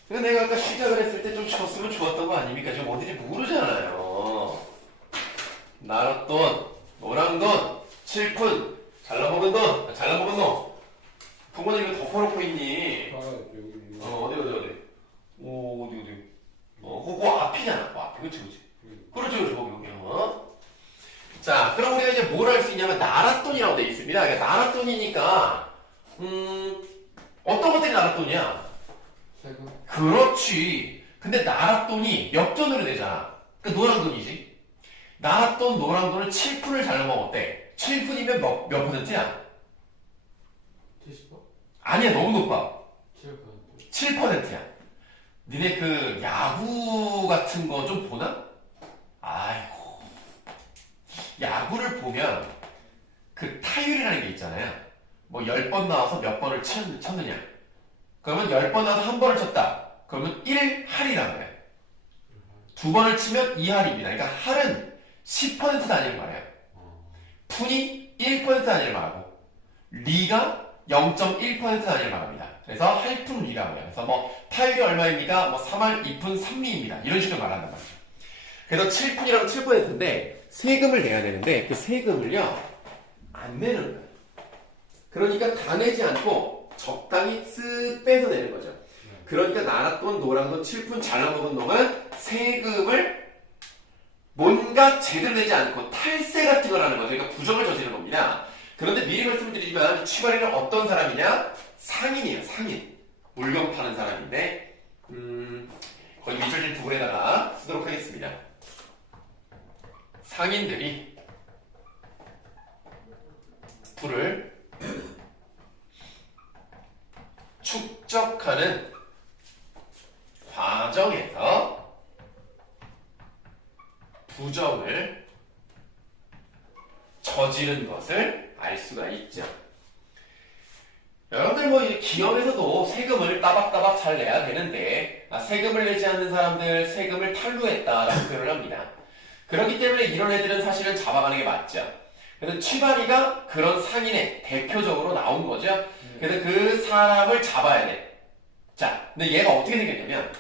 근데 내가 아까 시작을 했을 때 좀 쳤으면 좋았던 거 아닙니까? 좀 어딘지 모르잖아요. 나랏돈 노랑돈 칠푼 잘라먹은 놈. 부모님 이거 덮어놓고 있니? 여기. 어디. 어디. 그거 앞이잖아. 그 앞이. 그치. 그렇죠. 거기. 자, 그럼 우리가 이제 뭘 할 수 있냐면, 나랏돈이라고 되어 있습니다. 그러니까 나랏돈이니까, 어떤 것들이 나랏돈이야? 세금? 그렇지. 근데 나랏돈이 몇 돈으로 되잖아. 그러니까 노랑돈이지. 나랏돈, 노랑돈을 7푼을 잘라 먹었대. 7푼이면 몇 퍼센트야? 70%? 아니야, 너무 높아. 7%? 7%야. 니네 그 야구 같은 거 좀 보나? 아이고. 야구를 보면 그 타율이라는 게 있잖아요. 뭐 10번 나와서 몇 번을 쳤느냐. 그러면 10번 나와서 한 번을 쳤다. 그러면 1할이라는 거예요. 2번을 치면 2할입니다. 그러니까 할은 10% 단위를 말해요. 푼이 1% 단위를 말하고 리가 0.1% 단위를 말합니다. 그래서 할푼 리라고 해요. 그래서 뭐 타율이 얼마입니다. 뭐 3할 2푼 3리입니다. 이런 식으로 말한단 말이죠. 그래서 7푼이라고 7%인데 세금을 내야 되는데 그 세금을요 안 내는 거예요. 그러니까 다 내지 않고 적당히 쓱 빼서 내는 거죠. 그러니까 나랏돈, 노랑돈, 7푼 잘라먹은 놈은 세금을 뭔가 제대로 내지 않고 탈세 같은 걸 하는 거죠. 그러니까 부정을 저지르는 겁니다. 그런데 미리 말씀을 드리지만 취발이는 어떤 사람이냐? 상인이에요. 상인. 물건 파는 사람인데 거기 밑줄진 부분에다가 쓰도록 하겠습니다. 상인들이 부를 축적하는 과정에서 부정을 저지른 것을 알 수가 있죠. 여러분들 뭐 기업에서도 세금을 따박따박 잘 내야 되는데 세금을 내지 않는 사람들 세금을 탈루했다라고 표현을 합니다. 그렇기 때문에 이런 애들은 사실은 잡아가는 게 맞죠. 그래서 취바리가 그런 상인의 대표적으로 나온 거죠. 그래서 그 사람을 잡아야 돼. 자, 근데 얘가 어떻게 생겼냐면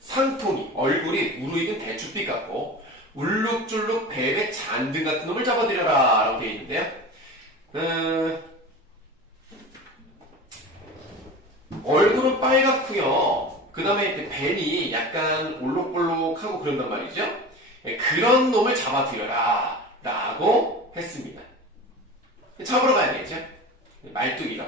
상통이 얼굴이 우루익은 대추빛 같고 울룩줄룩 뱀의 잔등 같은 놈을 잡아들여라 라고 되어 있는데요. 얼굴은 빨갛고요. 그 다음에 뱀이 약간 올록볼록하고 그런단 말이죠. 그런 놈을 잡아들여라 라고 했습니다. 잡으러 가야 되겠죠. 말뚝이가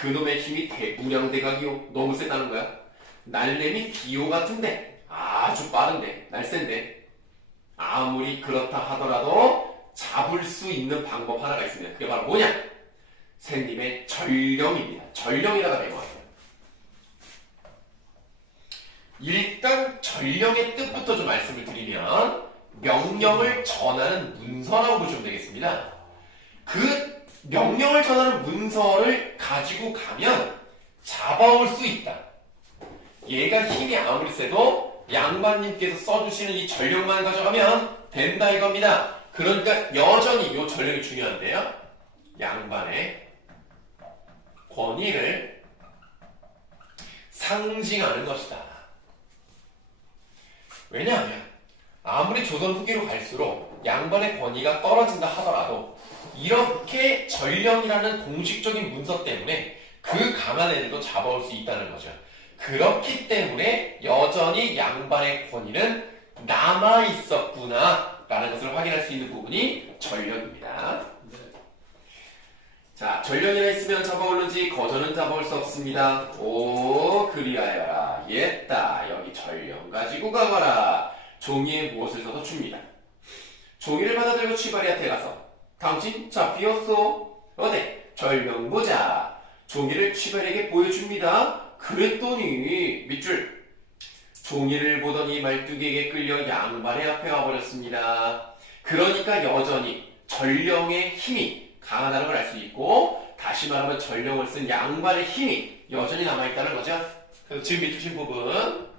그놈의 힘이 대문양대각이요. 너무 세다는 거야. 날래미 비호 같은데 아주 빠른데 날쌘데 아무리 그렇다 하더라도 잡을 수 있는 방법 하나가 있습니다. 그게 바로 뭐냐? 샌님의 전령입니다. 전령이라가 내용합니다. 일단 전령의 뜻부터 좀 말씀을 드리면 명령을 전하는 문서라고 보시면 되겠습니다. 그 명령을 전하는 문서를 가지고 가면 잡아올 수 있다. 얘가 힘이 아무리 세도 양반님께서 써주시는 이 전령만 가져가면 된다 이겁니다. 그러니까 여전히 이 전령이 중요한데요. 양반의 권위를 상징하는 것이다. 왜냐하면 아무리 조선 후기로 갈수록 양반의 권위가 떨어진다 하더라도 이렇게 전령이라는 공식적인 문서 때문에 그 강한 애들도 잡아올 수 있다는 거죠. 그렇기 때문에 여전히 양반의 권위는 남아있었구나 라는 것을 확인할 수 있는 부분이 전령입니다. 자, 전령이라 했으면 잡아올는지 거저는 잡아올 수 없습니다. 오, 그리하여라. 옛다. 여기 전령 가지고 가거라. 종이에 무엇을 써서 줍니다. 종이를 받아들고 취바리한테 가서 당신 잡히었소. 어때? 전령 보자. 종이를 취바리에게 보여줍니다. 그랬더니 밑줄. 종이를 보더니 말뚝에게 끌려 양반의 앞에 와버렸습니다. 그러니까 여전히 전령의 힘이 강하다는 걸 알 수 있고 다시 말하면 전령을 쓴 양반의 힘이 여전히 남아있다는 거죠. 그래서 지금 밑주신 부분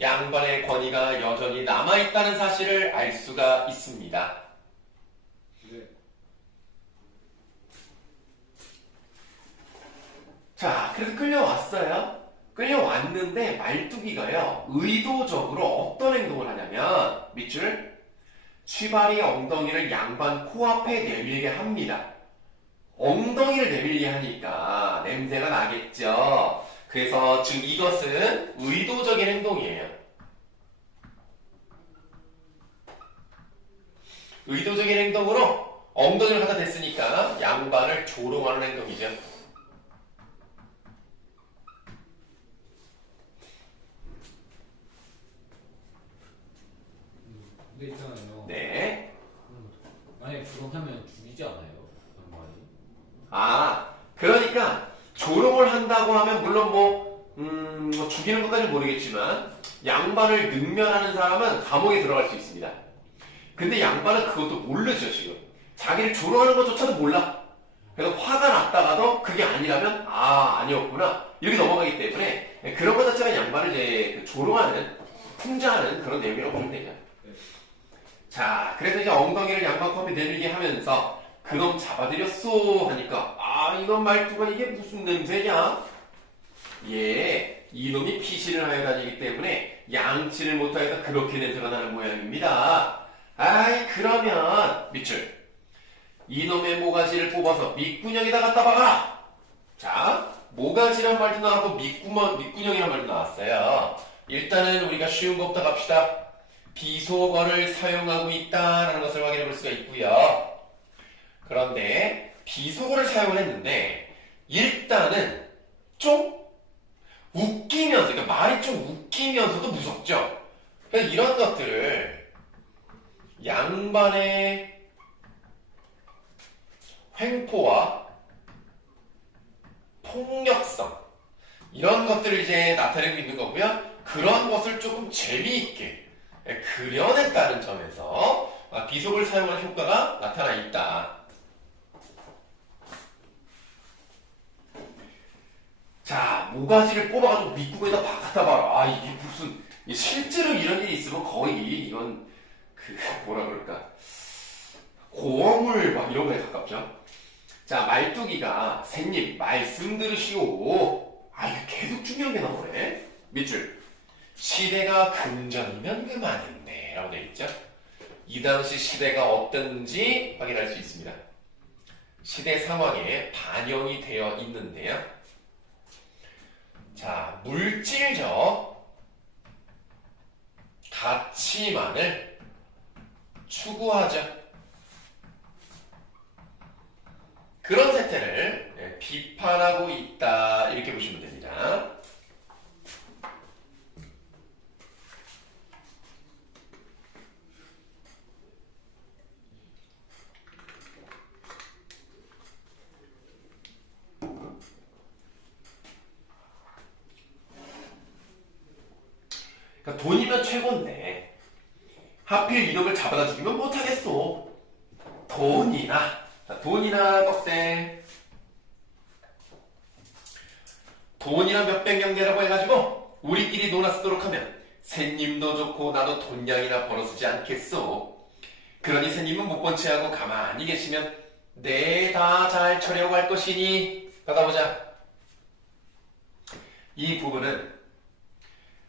양반의 권위가 여전히 남아있다는 사실을 알 수가 있습니다. 자, 그래서 끌려왔어요. 끌려왔는데 말뚝이가요. 의도적으로 어떤 행동을 하냐면 밑줄 취바리 엉덩이를 양반 코앞에 내밀게 합니다. 엉덩이를 내밀게 하니까 냄새가 나겠죠. 그래서 지금 이것은 의도적인 행동이에요. 의도적인 행동으로 엉덩이를 갖다 댔으니까 양반을 조롱하는 행동이죠. 근데 있잖아요. 네. 만약에 조롱하면 죽이지 않아요? 양반이? 그러니까 조롱을 한다고 하면 물론 뭐 죽이는 것까지는 모르겠지만 양반을 능멸하는 사람은 감옥에 들어갈 수 있습니다. 근데 양반은 그것도 모르죠 지금. 자기를 조롱하는 것조차도 몰라. 그래서 화가 났다가도 그게 아니라면 아니었구나 이렇게 넘어가기 때문에 그런 것 자체가 양반을 이제 조롱하는 풍자하는 그런 내용이라고 보면 되죠. 자, 그래서 이제 엉덩이를 양반 컵에 내밀게 하면서 그놈 잡아들였소 하니까 이놈 말투가 이게 무슨 냄새냐? 예, 이놈이 피신을 하여 다니기 때문에 양치를 못하여서 그렇게 냄새가 나는 모양입니다. 그러면 밑줄 이놈의 모가지를 뽑아서 밑구녕에다 갖다 박아라. 자, 모가지란 말도 나왔고 밑구녕이란 말도 나왔어요. 일단은 우리가 쉬운 것부터 갑시다. 비속어를 사용하고 있다는 것을 확인해 볼 수가 있고요. 그런데 비속어를 사용을 했는데 일단은 좀 웃기면서, 그러니까 말이 좀 웃기면서도 무섭죠. 그래서 이런 것들을 양반의 횡포와 폭력성 이런 것들을 이제 나타내고 있는 거고요. 그런 것을 조금 재미있게 그려냈다는 점에서 비속을 사용하는 효과가 나타나 있다. 자, 모가지를 뽑아가지고 밑구멍에다 팍 갖다 봐라. 아, 이게 무슨 실제로 이런 일이 있으면 거의 이건 뭐라 그럴까 고어물 막 이런 거에 가깝죠. 자, 말뚝이가 샌님 말씀 들으시오. 아, 이거 계속 중요한 게 나오네. 밑줄. 시대가 금전이면 그만인데 라고 되어 있죠. 이 당시 시대가 어떤지 확인할 수 있습니다. 시대 상황에 반영이 되어 있는데요. 자, 물질적 가치만을 추구하죠. 그런 세태를 비판하고 있다 이렇게 보시면 됩니다. 그러니까 돈이면 최고인데 하필 이놈을 잡아다 죽이면 못하겠어. 돈이나 꺽쇠 돈이나 몇백 영대라고 해가지고 우리끼리 놀아 쓰도록 하면 샌님도 좋고 나도 돈량이나 벌어쓰지 않겠소. 그러니 샌님은 못 본 채하고 가만히 계시면 내 다 잘 처리하고 할 것이니. 받아보자. 이 부분은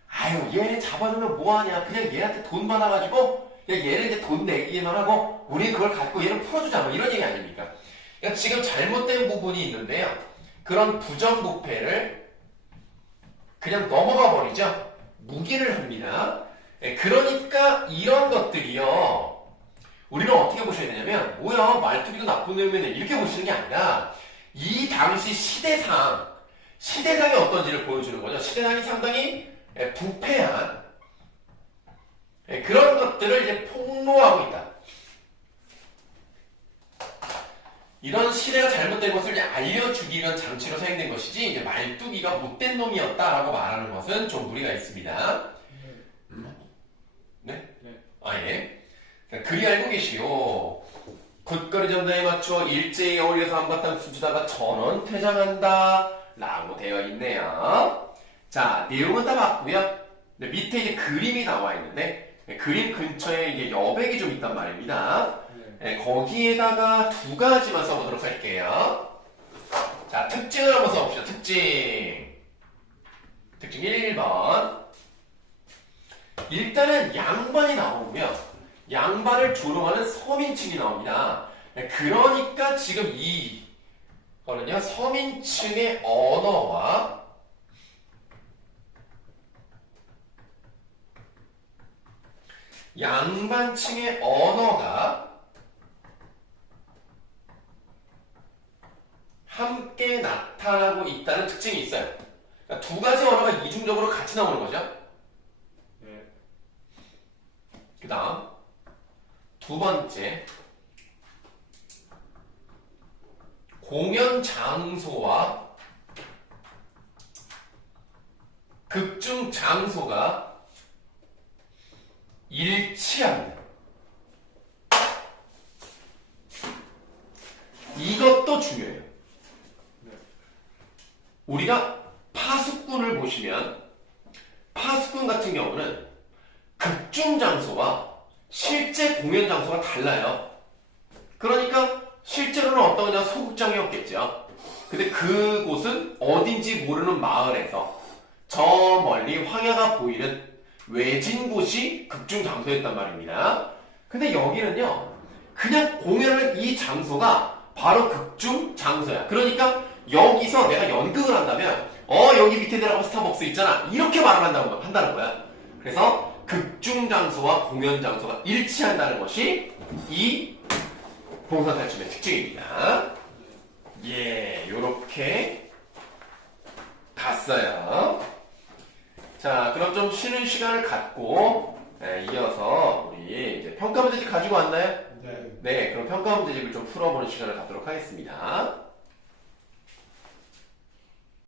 아유 얘 잡아놓으면 뭐하냐 그냥 얘한테 돈 받아가지고 그냥 얘는 이제 돈 내기만 하고 우리 그걸 갖고 얘를 풀어주자 뭐 이런 얘기 아닙니까? 그러니까 지금 잘못된 부분이 있는데요. 그런 부정부패를 그냥 넘어가 버리죠. 무기를 합니다. 그러니까 이런 것들이요. 우리는 어떻게 보셔야 되냐면 뭐야 말투기도 나쁜 놈이네 이렇게 보시는 게 아니라 이 당시 시대상이 어떤지를 보여주는 거죠. 시대상이 상당히 부패한 그런 것들을 이제 폭로하고 있다. 이런 시대가 잘못된 것을 이제 알려주기 위한 장치로 사용된 것이지 이제 말뚝이가 못된 놈이었다라고 말하는 것은 좀 무리가 있습니다. 네? 아 예. 그리 알고 계시오. 굿거리 전달에 맞춰 일제히 어울려서 한바탕 춤추다가 전원 퇴장한다 라고 되어 있네요. 자, 내용은 다 맞고요. 밑에 이제 그림이 나와 있는데 그림 근처에 이제 여백이 좀 있단 말입니다. 거기에다가 두 가지만 써보도록 할게요. 자, 특징을 한번 써봅시다. 특징 1번. 일단은 양반이 나오고요. 양반을 조롱하는 서민층이 나옵니다. 그러니까 지금 이거는요, 서민층의 언어와 양반층의 언어가 함께 나타나고 있다는 특징이 있어요. 그러니까 두 가지 언어가 이중적으로 같이 나오는 거죠. 그 다음 두 번째, 공연 장소와 극중 장소가 일치합니다. 이것도 중요해요. 우리가 파수꾼을 보시면 파수꾼 같은 경우는 극중 장소와 실제 공연 장소가 달라요. 그러니까 실제로는 어떤 그냥 소극장이었겠죠. 근데 그곳은 어딘지 모르는 마을에서 저 멀리 황야가 보이는 외진 곳이 극중 장소였단 말입니다. 근데 여기는요, 그냥 공연하는 이 장소가 바로 극중 장소야. 그러니까 여기서 내가 연극을 한다면 여기 밑에 내려가면 스타벅스 있잖아 이렇게 말을 한다는 거야. 그래서 극중 장소와 공연 장소가 일치한다는 것이 이 동사탈춤의 특징입니다. 예, 요렇게 갔어요. 자, 그럼 좀 쉬는 시간을 갖고 이어서 우리 이제 평가 문제집 가지고 왔나요? 네. 네, 그럼 평가 문제집을 좀 풀어보는 시간을 갖도록 하겠습니다.